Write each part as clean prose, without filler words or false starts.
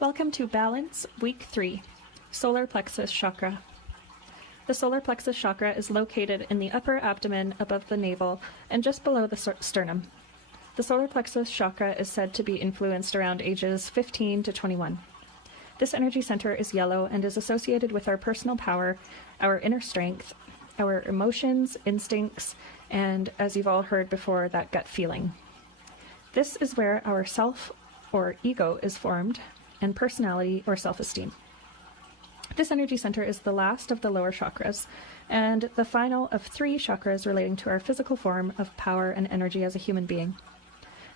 Welcome to Balance, Week 3, Solar Plexus Chakra. The solar plexus chakra is located in the upper abdomen above the navel and just below the sternum. The solar plexus chakra is said to be influenced around ages 15 to 21. This energy center is yellow and is associated with our personal power, our inner strength, our emotions, instincts, and, as you've all heard before, that gut feeling. This is where our self or ego is formed, and personality or self-esteem. This energy center is the last of the lower chakras, and the final of 3 chakras relating to our physical form of power and energy as a human being.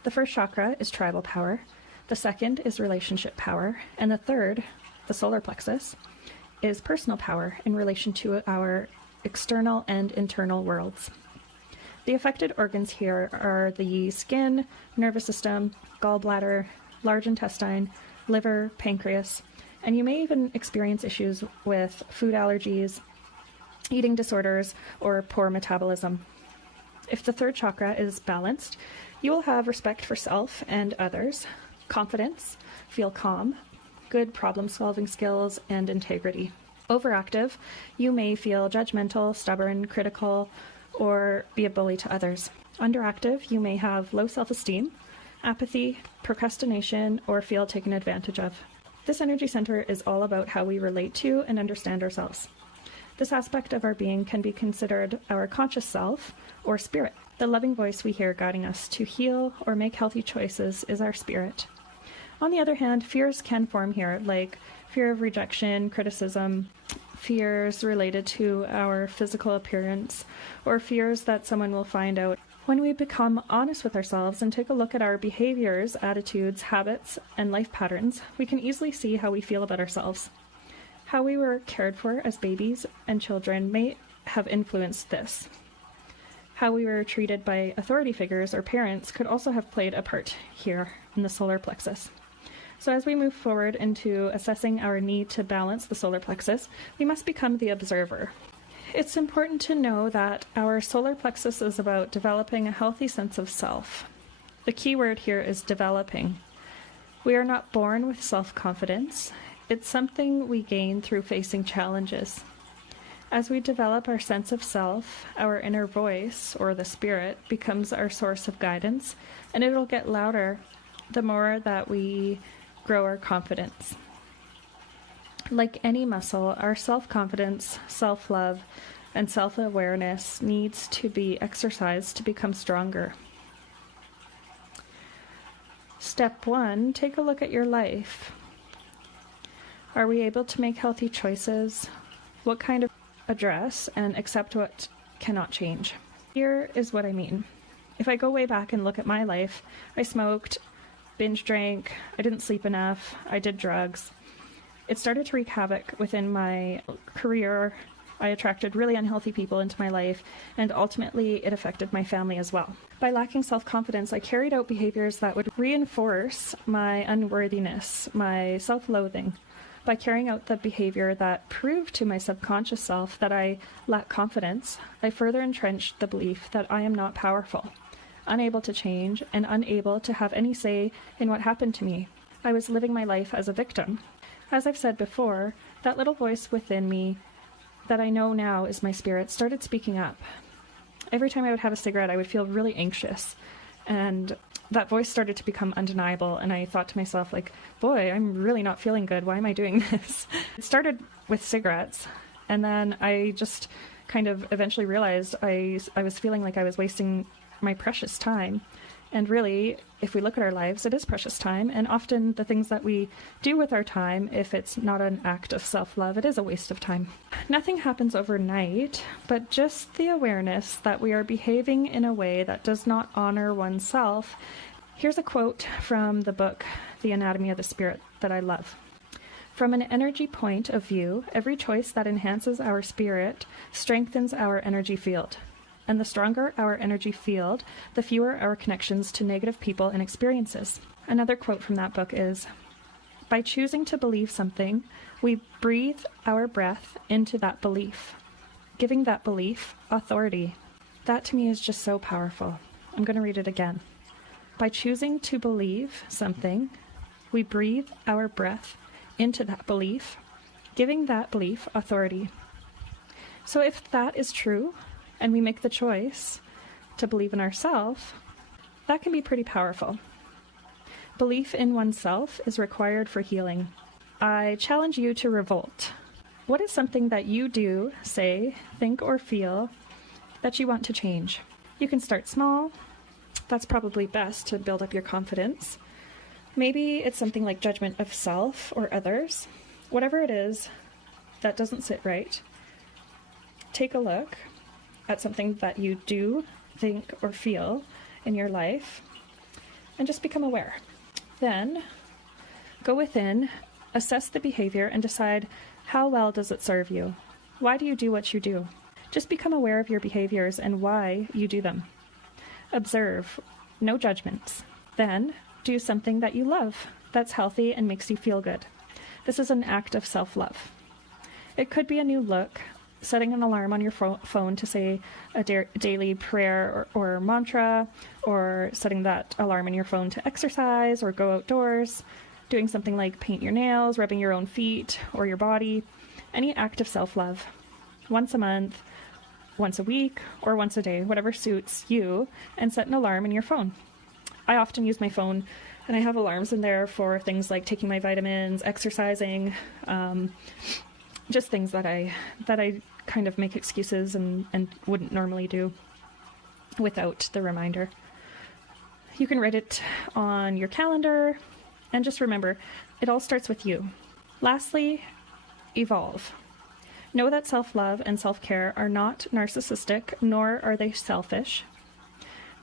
The first chakra is tribal power, the second is relationship power, and the third, the solar plexus, is personal power in relation to our external and internal worlds. The affected organs here are the skin, nervous system, gallbladder, large intestine, liver, pancreas, and you may even experience issues with food allergies, eating disorders, or poor metabolism. If the third chakra is balanced, you will have respect for self and others, confidence, feel calm, good problem-solving skills, and integrity. Overactive, you may feel judgmental, stubborn, critical, or be a bully to others. Underactive, you may have low self-esteem, apathy, procrastination, or feel taken advantage of. This energy center is all about how we relate to and understand ourselves. This aspect of our being can be considered our conscious self or spirit. The loving voice we hear guiding us to heal or make healthy choices is our spirit. On the other hand, fears can form here, like fear of rejection, criticism, fears related to our physical appearance, or fears that someone will find out. When we become honest with ourselves and take a look at our behaviors, attitudes, habits, and life patterns, we can easily see how we feel about ourselves. How we were cared for as babies and children may have influenced this. How we were treated by authority figures or parents could also have played a part here in the solar plexus. So as we move forward into assessing our need to balance the solar plexus, we must become the observer. It's important to know that our solar plexus is about developing a healthy sense of self. The key word here is developing. We are not born with self-confidence. It's something we gain through facing challenges. As we develop our sense of self, our inner voice, or the spirit, becomes our source of guidance, and it'll get louder the more that we grow our confidence. Like any muscle, our self-confidence, self-love, and self-awareness needs to be exercised to become stronger. Step 1, take a look at your life. Are we able to make healthy choices? What kind of address and accept what cannot change? Here is what I mean. If I go way back and look at my life, I smoked, binge drank, I didn't sleep enough, I did drugs. It started to wreak havoc within my career. I attracted really unhealthy people into my life, and ultimately it affected my family as well. By lacking self-confidence, I carried out behaviors that would reinforce my unworthiness, my self-loathing. By carrying out the behavior that proved to my subconscious self that I lack confidence, I further entrenched the belief that I am not powerful, unable to change, and unable to have any say in what happened to me. I was living my life as a victim. As I've said before, that little voice within me that I know now is my spirit started speaking up. Every time I would have a cigarette, I would feel really anxious, and that voice started to become undeniable, and I thought to myself, like, boy, I'm really not feeling good. Why am I doing this? It started with cigarettes, and then I just kind of eventually realized I was feeling like I was wasting my precious time. And really, if we look at our lives, it is precious time, and often the things that we do with our time, if it's not an act of self-love, it is a waste of time. Nothing happens overnight, but just the awareness that we are behaving in a way that does not honor oneself. Here's a quote from the book, The Anatomy of the Spirit, that I love. From an energy point of view, every choice that enhances our spirit strengthens our energy field. And the stronger our energy field, the fewer our connections to negative people and experiences. Another quote from that book is, by choosing to believe something, we breathe our breath into that belief, giving that belief authority. That to me is just so powerful. I'm going to read it again. By choosing to believe something, we breathe our breath into that belief, giving that belief authority. So if that is true, and we make the choice to believe in ourselves, that can be pretty powerful. Belief in oneself is required for healing. I challenge you to revolt. What is something that you do, say, think, or feel that you want to change? You can start small. That's probably best to build up your confidence. Maybe it's something like judgment of self or others. Whatever it is that doesn't sit right, take a look at something that you do, think, or feel in your life and just become aware. Then go within, assess the behavior, and decide, how well does it serve you? Why do you do what you do? Just become aware of your behaviors and why you do them. Observe, no judgments. Then do something that you love, that's healthy and makes you feel good. This is an act of self-love. It could be a new look, setting an alarm on your phone to say a daily prayer or mantra, or setting that alarm in your phone to exercise or go outdoors, doing something like paint your nails, rubbing your own feet or your body, any act of self-love. Once a month, once a week, or once a day, whatever suits you, and set an alarm in your phone. I often use my phone, and I have alarms in there for things like taking my vitamins, exercising, just things that I kind of make excuses and wouldn't normally do without the reminder. You can write it on your calendar, and just remember, it all starts with you. Lastly, evolve. Know that self-love and self-care are not narcissistic, nor are they selfish.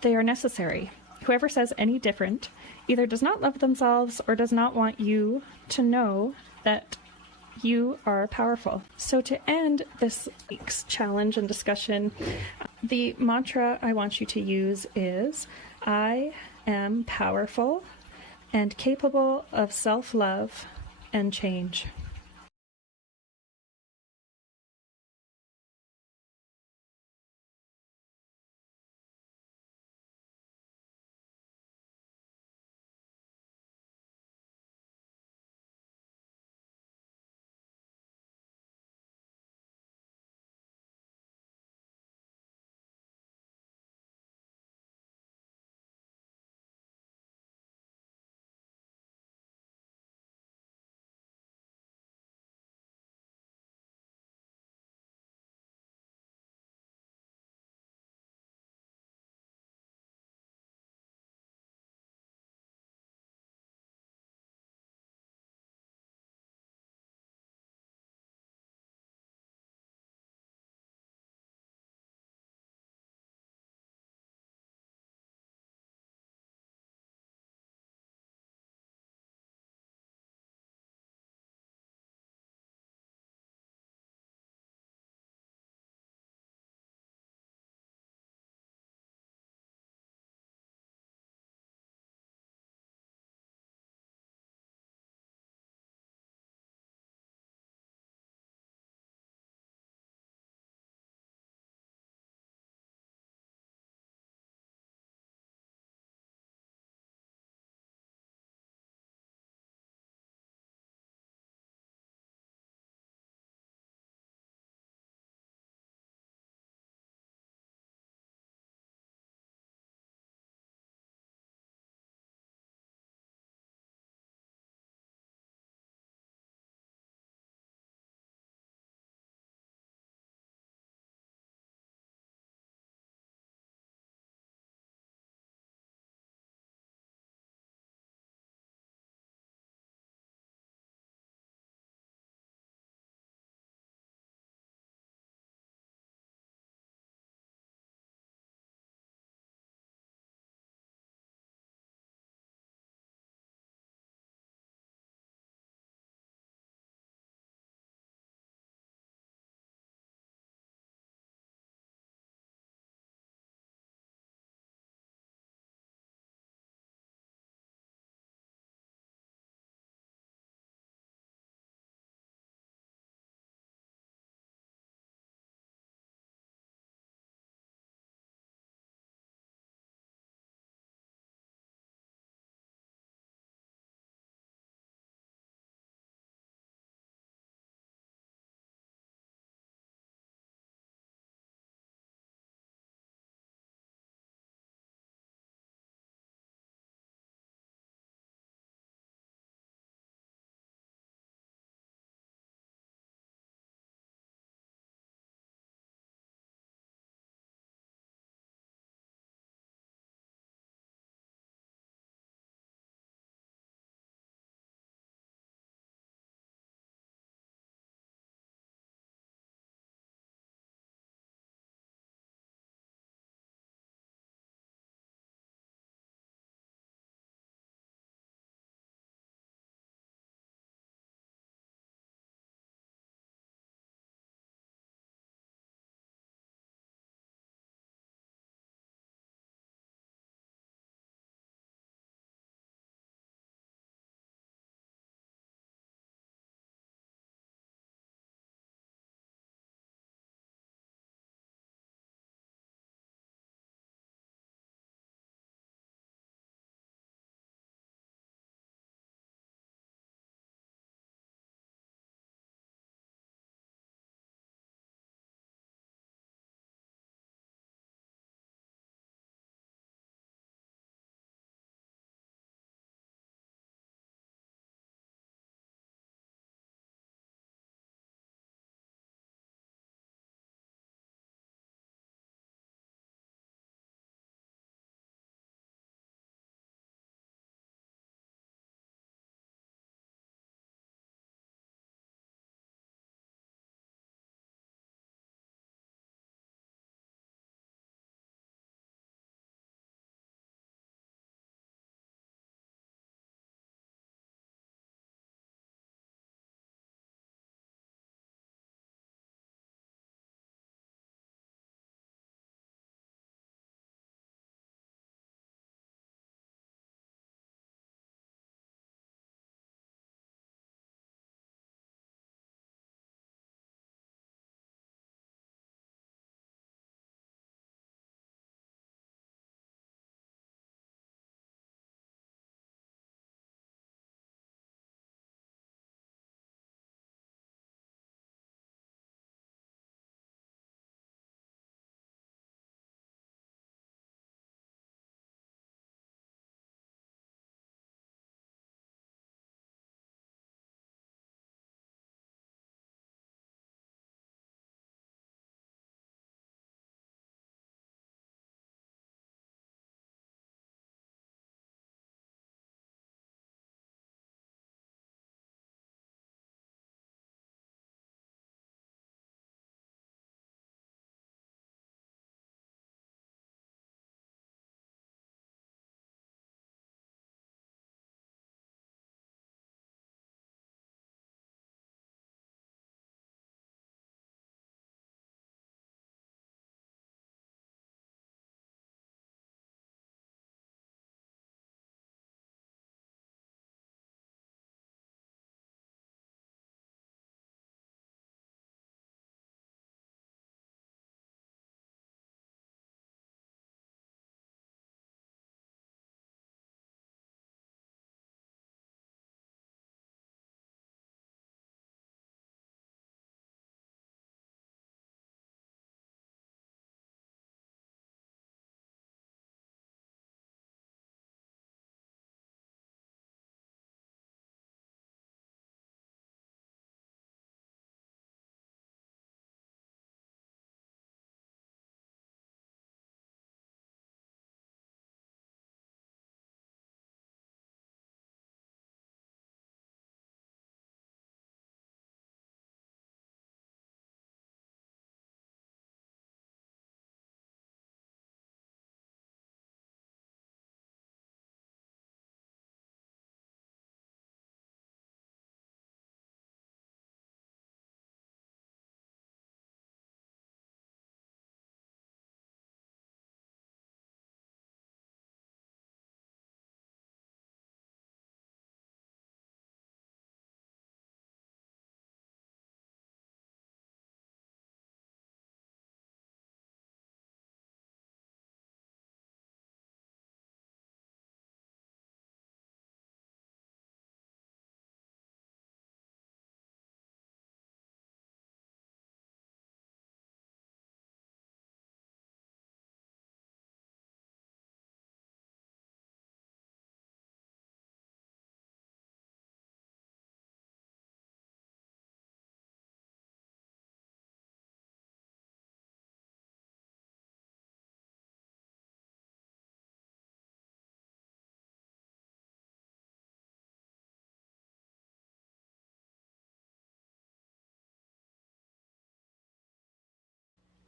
They are necessary. Whoever says any different either does not love themselves or does not want you to know that you are powerful. So to end this week's challenge and discussion, the mantra I want you to use is, I am powerful and capable of self-love and change.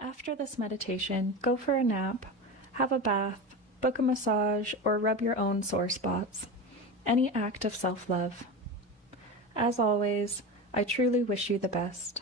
After this meditation, go for a nap, have a bath, book a massage, or rub your own sore spots. Any act of self-love. As always, I truly wish you the best.